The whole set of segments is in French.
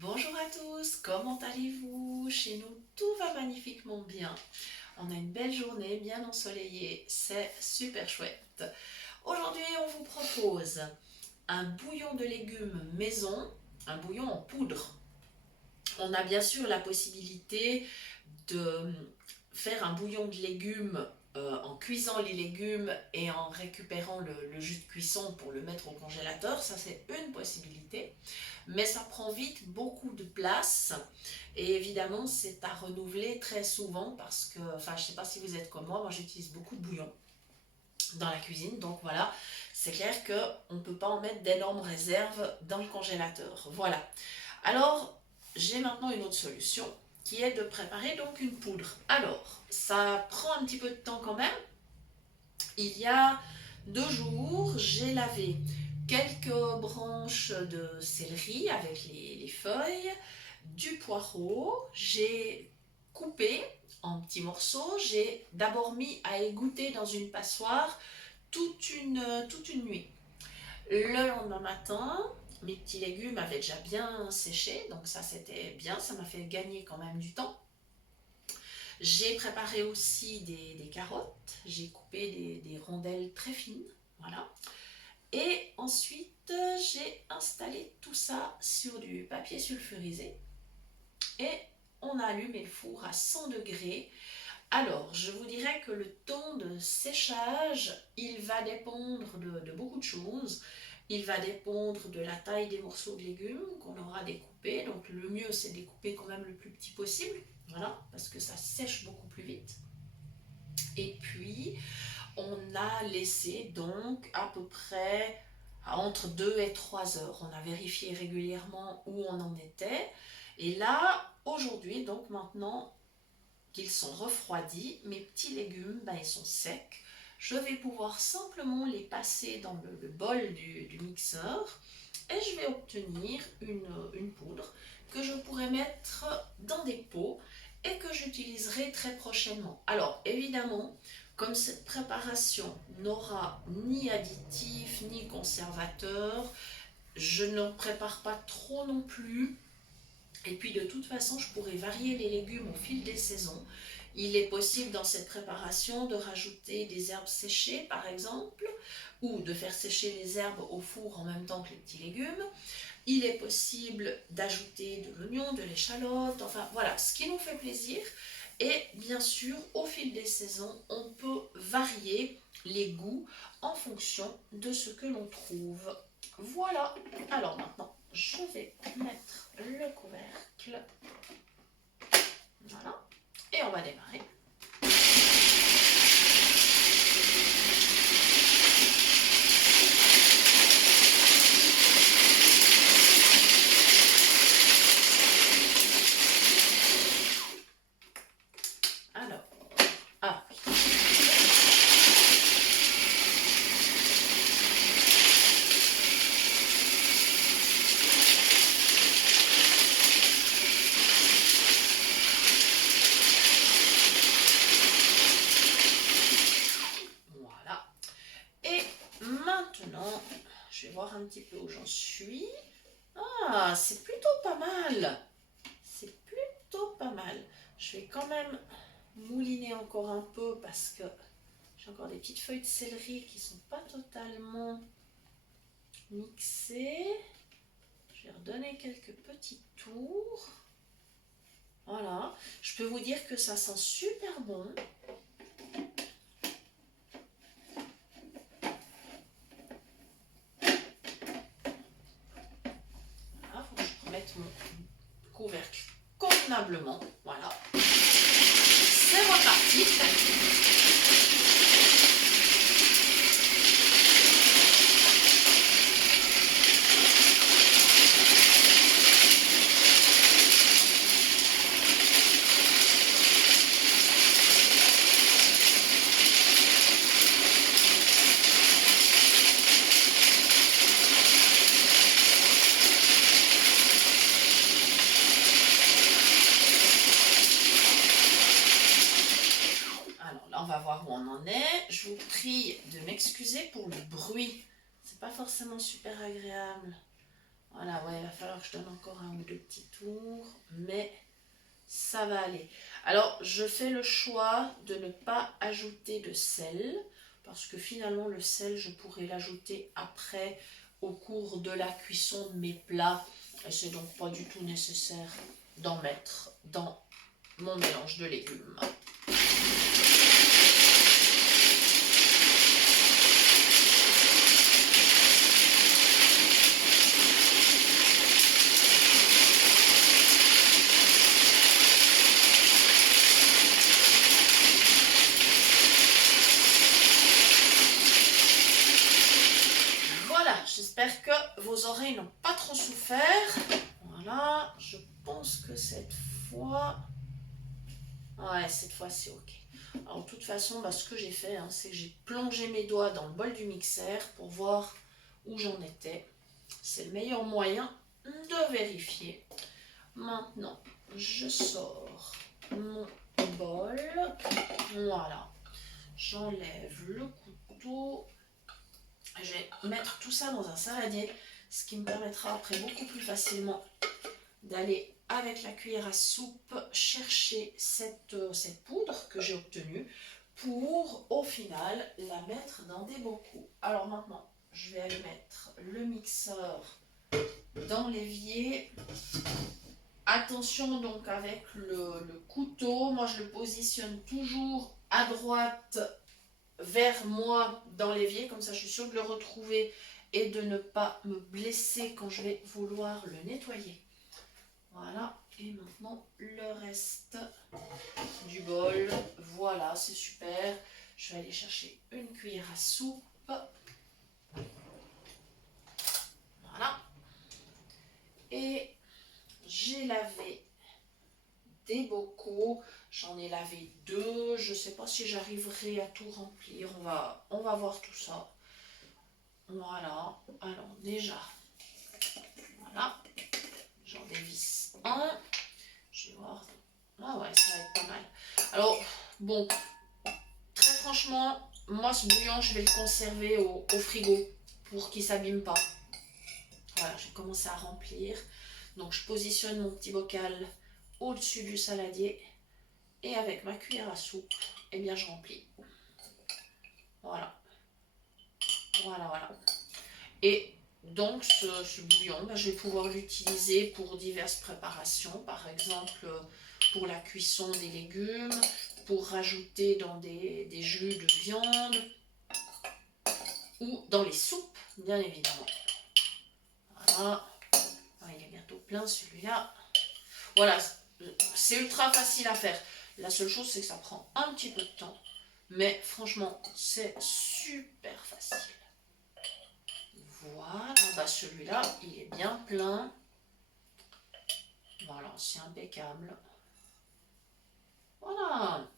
Bonjour à tous, comment allez-vous? Chez nous, tout va magnifiquement bien. On a une belle journée, bien ensoleillée, c'est super chouette. Aujourd'hui, on vous propose un bouillon de légumes maison, un bouillon en poudre. On a bien sûr la possibilité de faire un bouillon de légumes en cuisant les légumes et en récupérant le jus de cuisson pour le mettre au congélateur. Ça, c'est une possibilité. Mais ça prend vite beaucoup de place et évidemment, c'est à renouveler très souvent parce que, enfin, je ne sais pas si vous êtes comme moi j'utilise beaucoup de bouillon dans la cuisine. Donc voilà, c'est clair qu'on ne peut pas en mettre d'énormes réserves dans le congélateur. Voilà. Alors, j'ai maintenant une autre solution qui est de préparer donc une poudre. Alors, ça prend un petit peu de temps quand même. Il y a 2 jours, j'ai lavé quelques branches de céleri avec les feuilles, du poireau, j'ai coupé en petits morceaux, j'ai d'abord mis à égoutter dans une passoire toute une nuit. Le lendemain matin, mes petits légumes avaient déjà bien séché, donc ça c'était bien, ça m'a fait gagner quand même du temps. J'ai préparé aussi des carottes, j'ai coupé des rondelles très fines, voilà. Et ensuite, j'ai installé tout ça sur du papier sulfurisé et on a allumé le four à 100 degrés. Alors, je vous dirais que le temps de séchage, il va dépendre de beaucoup de choses. Il va dépendre de la taille des morceaux de légumes qu'on aura découpés. Donc, le mieux, c'est de découper quand même le plus petit possible. Voilà, parce que ça sèche beaucoup plus vite. Et puis, on a laissé donc à peu près entre 2 et 3 heures. On a vérifié régulièrement où on en était. Et là, aujourd'hui, donc maintenant, qu'ils sont refroidis, mes petits légumes, ils sont secs. Je vais pouvoir simplement les passer dans le bol du mixeur et je vais obtenir une poudre que je pourrai mettre dans des pots et que j'utiliserai très prochainement. Alors évidemment, comme cette préparation n'aura ni additif ni conservateur, je n'en prépare pas trop non plus. Et puis de toute façon, je pourrais varier les légumes au fil des saisons. Il est possible dans cette préparation de rajouter des herbes séchées par exemple, ou de faire sécher les herbes au four en même temps que les petits légumes. Il est possible d'ajouter de l'oignon, de l'échalote, enfin voilà, ce qui nous fait plaisir. Et bien sûr, au fil des saisons, on peut varier les goûts en fonction de ce que l'on trouve. Voilà, alors maintenant, je vais mettre le couvercle. Voilà, et on va démarrer. Alors, ah, voilà. Et maintenant, je vais voir un petit peu où j'en suis. Ah, c'est plutôt pas mal. C'est plutôt pas mal. Je vais quand même mouliner encore un peu parce que j'ai encore des petites feuilles de céleri qui ne sont pas totalement mixées. Je vais redonner quelques petits tours. Voilà. Je peux vous dire que ça sent super bon. Voilà, faut que je remette mon couvercle convenablement. Voilà. C'est reparti. Alors là, on va voir où on en est. Je vous prie de m'excuser pour le bruit. C'est pas forcément super agréable Voilà, ouais, il va falloir que je donne encore un ou deux petits tours, mais ça va aller. Alors, je fais le choix de ne pas ajouter de sel, parce que finalement, le sel, je pourrais l'ajouter après, au cours de la cuisson de mes plats, et c'est donc pas du tout nécessaire d'en mettre dans mon mélange de légumes. Voilà, j'espère que vos oreilles n'ont pas trop souffert. Voilà, je pense que cette fois... Ouais, cette fois c'est ok. Alors de toute façon, ce que j'ai fait, c'est que j'ai plongé mes doigts dans le bol du mixeur pour voir où j'en étais. C'est le meilleur moyen de vérifier. Maintenant, je sors mon bol. Voilà. J'enlève le couteau. Je vais mettre tout ça dans un saladier, ce qui me permettra après beaucoup plus facilement d'aller avec la cuillère à soupe chercher cette poudre que j'ai obtenue pour au final la mettre dans des bocaux. Alors maintenant, je vais aller mettre le mixeur dans l'évier. Attention donc avec le couteau, moi je le positionne toujours à droite vers moi dans l'évier, comme ça je suis sûre de le retrouver et de ne pas me blesser quand je vais vouloir le nettoyer. Voilà, et maintenant le reste du bol, voilà, c'est super. Je vais aller chercher une cuillère à soupe. Voilà. Et j'ai lavé des bocaux, j'en ai lavé 2, je ne sais pas si j'arriverai à tout remplir, on va voir tout ça. Voilà, alors déjà, voilà, j'en dévisse un, je vais voir, ah ouais, ça va être pas mal. Alors, bon, très franchement, moi ce bouillon, je vais le conserver au frigo pour qu'il ne s'abîme pas. Voilà, j'ai commencé à remplir, donc je positionne mon petit bocal au-dessus du saladier et avec ma cuillère à soupe, eh bien je remplis. Voilà, voilà, voilà. Et donc ce bouillon, je vais pouvoir l'utiliser pour diverses préparations, par exemple pour la cuisson des légumes, pour rajouter dans des jus de viande ou dans les soupes, bien évidemment. Voilà, il est bientôt plein celui-là. Voilà, c'est ultra facile à faire. La seule chose, c'est que ça prend un petit peu de temps, mais franchement, c'est super facile. Voilà, celui-là, il est bien plein. Voilà, c'est impeccable. Voilà.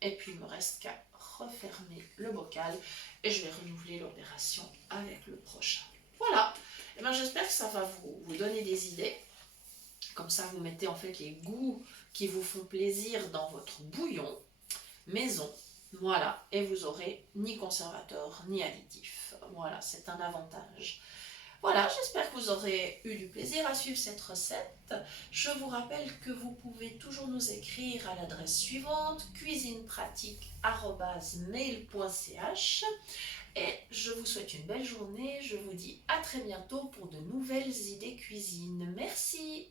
Et puis, il me reste qu'à refermer le bocal et je vais renouveler l'opération avec le prochain. Voilà. Et bien, j'espère que ça va vous donner des idées. Comme ça, vous mettez en fait les goûts qui vous font plaisir dans votre bouillon maison. Voilà, et vous aurez ni conservateur ni additif. Voilà, c'est un avantage. Voilà, j'espère que vous aurez eu du plaisir à suivre cette recette. Je vous rappelle que vous pouvez toujours nous écrire à l'adresse suivante, cuisinepratique@mail.ch. Et je vous souhaite une belle journée. Je vous dis à très bientôt pour de nouvelles idées cuisine. Merci.